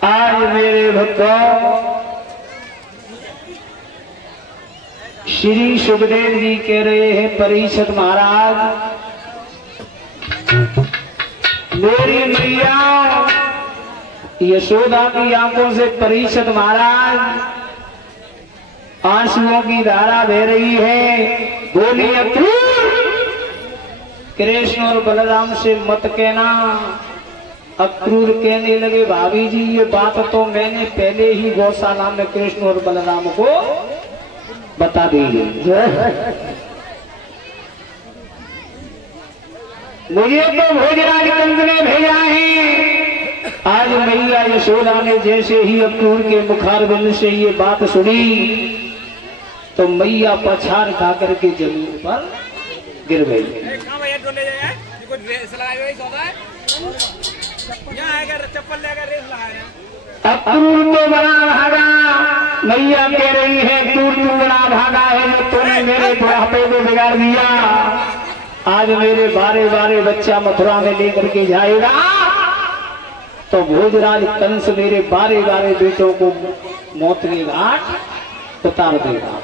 आज मेरे भक्तों श्री सुखदेव जी कह रहे हैं परीक्षित महाराज, मेरी मैया यशोदा की आंखों से परीक्षित महाराज आंसुओं की धारा बह रही है। बोलिए कृष्ण और बलराम से मत कहना। अक्रूर कहने लगे भाभी जी ये बात तो मैंने पहले ही गौशाला में कृष्ण और बलराम को बता दी है। मुझे तो भोजराज कंस ने भेजा है। आज मैया यशोदा ने जैसे ही अक्रूर के मुखारबिंद से ये बात सुनी तो मैया पछाड़ खा करके जमीन पर गिर गई। अक्रूर तो बड़ा भागा, मैया कह रही है अक्रूर तू बड़ा भागा है जो तूने मेरे बुढ़ापे को बिगाड़ दिया। आज मेरे बारे बारे बच्चा मथुरा में लेकर के जाएगा तो भोजराज कंस मेरे बारे बारे बेटों को मौत के घाट उतार देगा।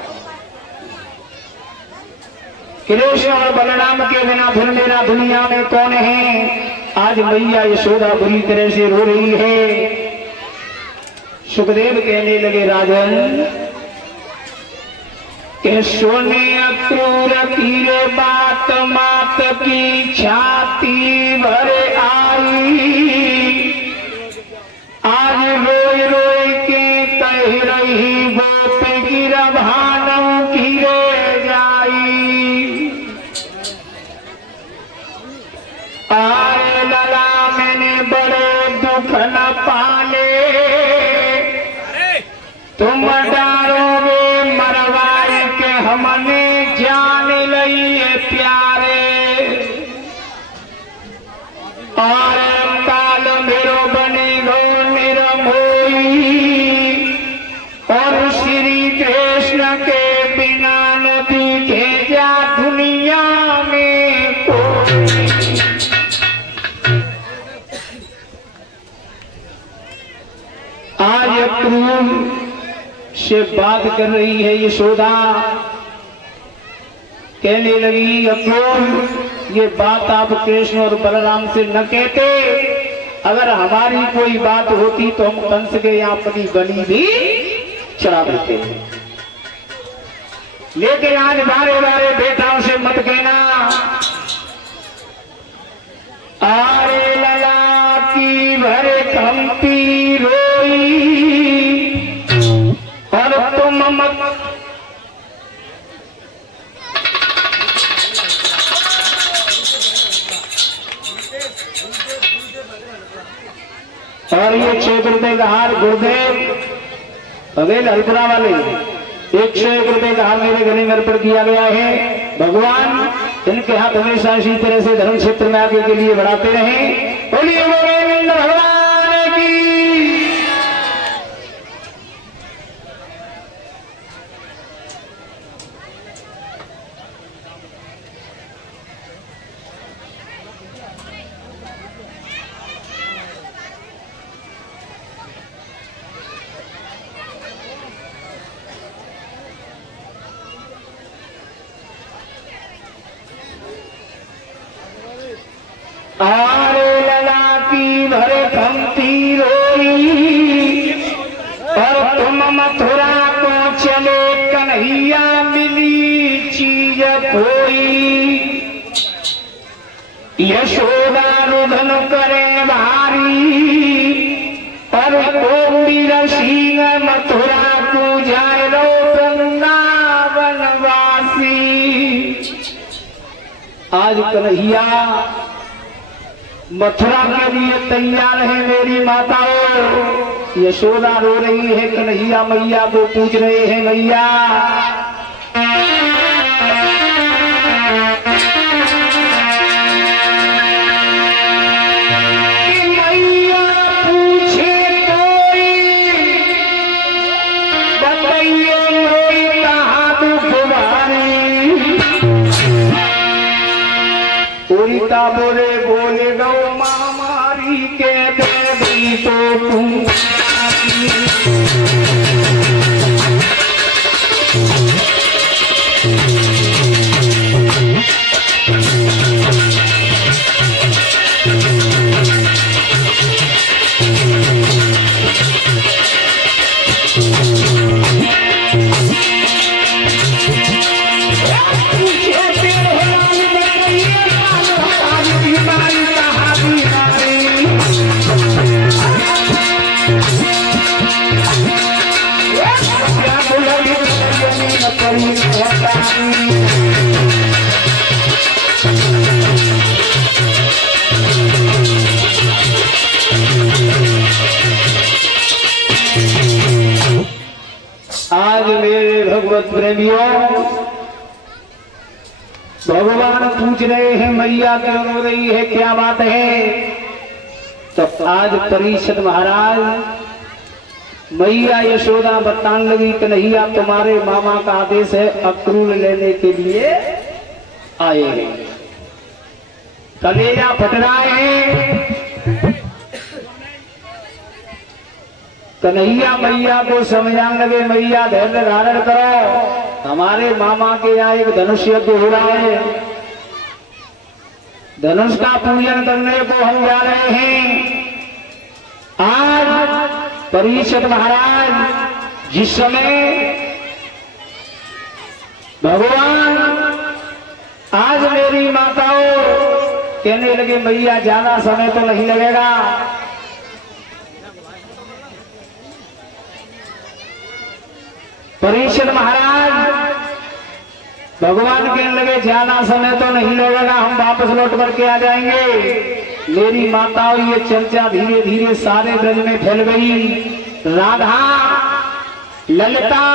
कृष्ण और बलराम के बिना फिर मेरा दुनिया में कौन है। आज मैया यशोदा बुरी तरह से रो रही है। सुखदेव कहने लगे राजन के सोने अक्रूर की रे बात मात की छाती भर आई। आज रोई रोई के कह रही गोपी गिरा भानव की रे जाई। आए लला मैंने बड़े दुख न पाले, तुम डारोगे मरवाई के हमने जान लिए प्यारे। और काल मेरो बने गो निरमोई और श्री कृष्ण के बिना न दिखे जा दुनिया में कोई। आज अक्रूर से बात कर रही है यशोदा। कहने लगी अक्रूर ये बात आप कृष्ण और बलराम से न कहते। अगर हमारी कोई बात होती तो हम कंस के यहाँ अपनी बलि भी चढ़ा देते थे। लेकिन आज बारे बारे बेटाओं से मत कहना। आरे लला की भरे कंपी रोई और तुम मत। और ये 100 रुपए का हार गुरुदेव अवेल हल्परा वाले 101 रुपए का हार मेरे गले में अर्पण किया गया है। भगवान इनके हाथ हमेशा इसी तरह से धर्म क्षेत्र में आगे के लिए बढ़ाते रहे। बोलिए गोविंद भगवान की। आरे लला की भरे खमती रोई और तुम मथुरा को चले कन्हैया मिली चीज कोई। यशोदा रुदन करे भारी और कोकिल सिंह मथुरा को जाए रो वृंदावन वासी। आज कन्हैया मथुरा के लिए तैयार है मेरी माताओं। यशोदा रो रही है, कन्हैया मैया को पूछ रहे हैं मैया बोले बोले गौ महामारी के देवी तो तुम। आज मेरे भगवत प्रेमियों भगवान पूछ रहे हैं मैया क्यों रो रही है, क्या बात है। तो आज परीक्षित महाराज मैया यशोदा बताने लगी कन्हैया तुम्हारे मामा का आदेश है अक्रूर लेने के लिए आए हैं। कलेजा फट रहा है। कन्हैया मैया को समझाने लगे मैया धैर्य धारण करो, हमारे मामा के यहाँ एक धनुष यज्ञ हो रहा है, धनुष का पूजन करने को हम जा रहे हैं। आज परीक्षित महाराज जिस समय भगवान आज मेरी माताओं कहने लगे मैया ज्यादा समय तो नहीं लगेगा। परीक्षित महाराज भगवान कहने लगे ज्यादा समय तो नहीं लगेगा, हम वापस लौट करके आ जाएंगे। मेरी माताओं ये चर्चा धीरे धीरे सारे ब्रज में फैल गई। राधा ललिता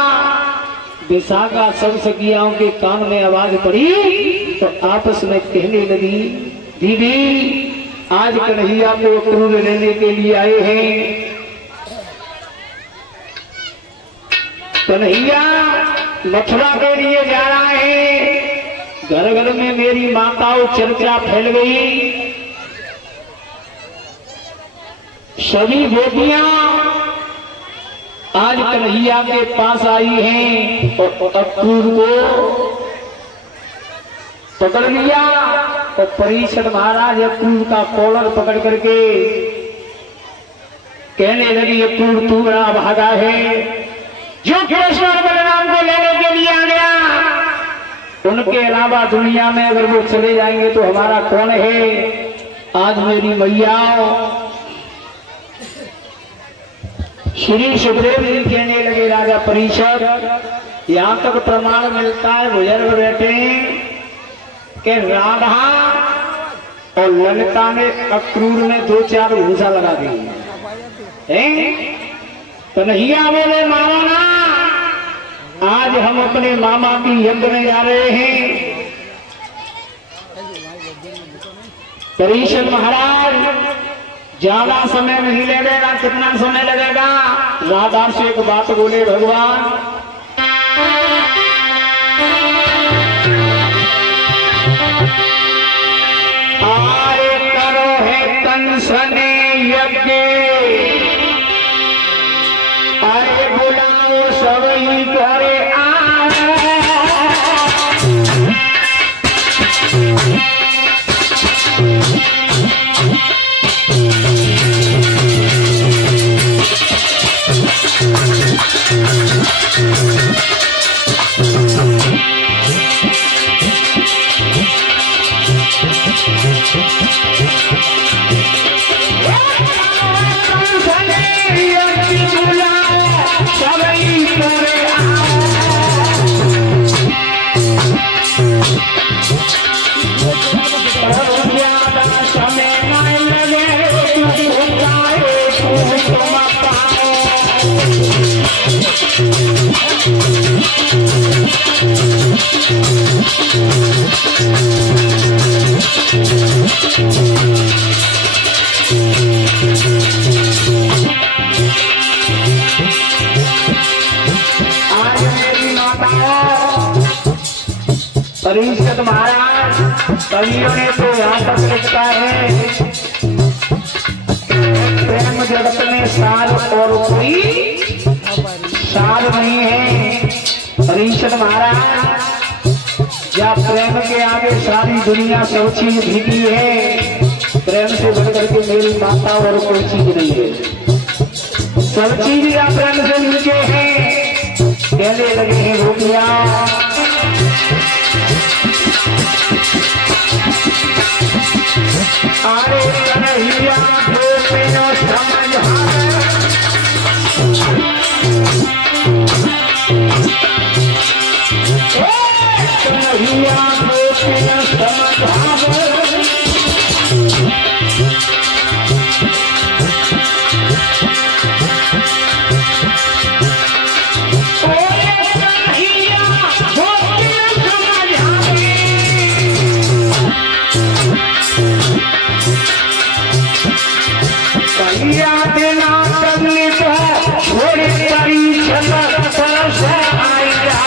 विशाखा सब सखियाओं के कान में आवाज पड़ी तो आपस में कहने लगी दीदी आज कन्हैया को अक्रूर लेने के लिए आए हैं। कन्हैया मथुरा के लिए जा रहा है। घर घर में मेरी माताओं चर्चा फैल गई। सभी बेटियां आज कन्हैया के पास आई हैं और अक्रूर को पकड़ लिया। और परीक्षित महाराज अक्रूर का कॉलर पकड़ करके कहने लगी अक्रूर तू बड़ा भागा है, जो कृष्ण और बलराम को लेने के लिए आ गया उनके अलावा दुनिया में अगर वो चले जाएंगे तो हमारा कौन है। आज मेरी मैया श्री सुखदेव जी कहने लगे राजा परीक्षित यहाँ तक प्रमाण मिलता है बुजुर्ग बैठे कि राधा और ललिता ने अक्रूर में 2-4 भूसा लगा दी है। कन्हैया बोले मामा ना आज हम अपने मामा की यज्ञ में जा रहे हैं। परीक्षित महाराज ज्यादा समय नहीं लगेगा, कितना समय लगेगा। राधा से एक बात बोले भगवान आए करो है कंस ने यज्ञ, आए बुलाओ सभी करे आज मेरी माताओं, परिषद महाराज कवियों ने तो यहाँ तक लिखा है, प्रेम जगत में सार और कोई सार नहीं है। परिषद महाराज, या प्रेम के आगे सारी दुनिया सब चीज भीगी है, प्रेम से बढ़कर के मेरी माता और कोई चीज नहीं है। सब चीज या प्रेम से नीचे है। कहने लगे हैं गोपिया, अरे कन्हैया गोपियों समझ कन्हैया गोपियों समझ देना करने को थोड़ी परीक्षण तरस आएगा।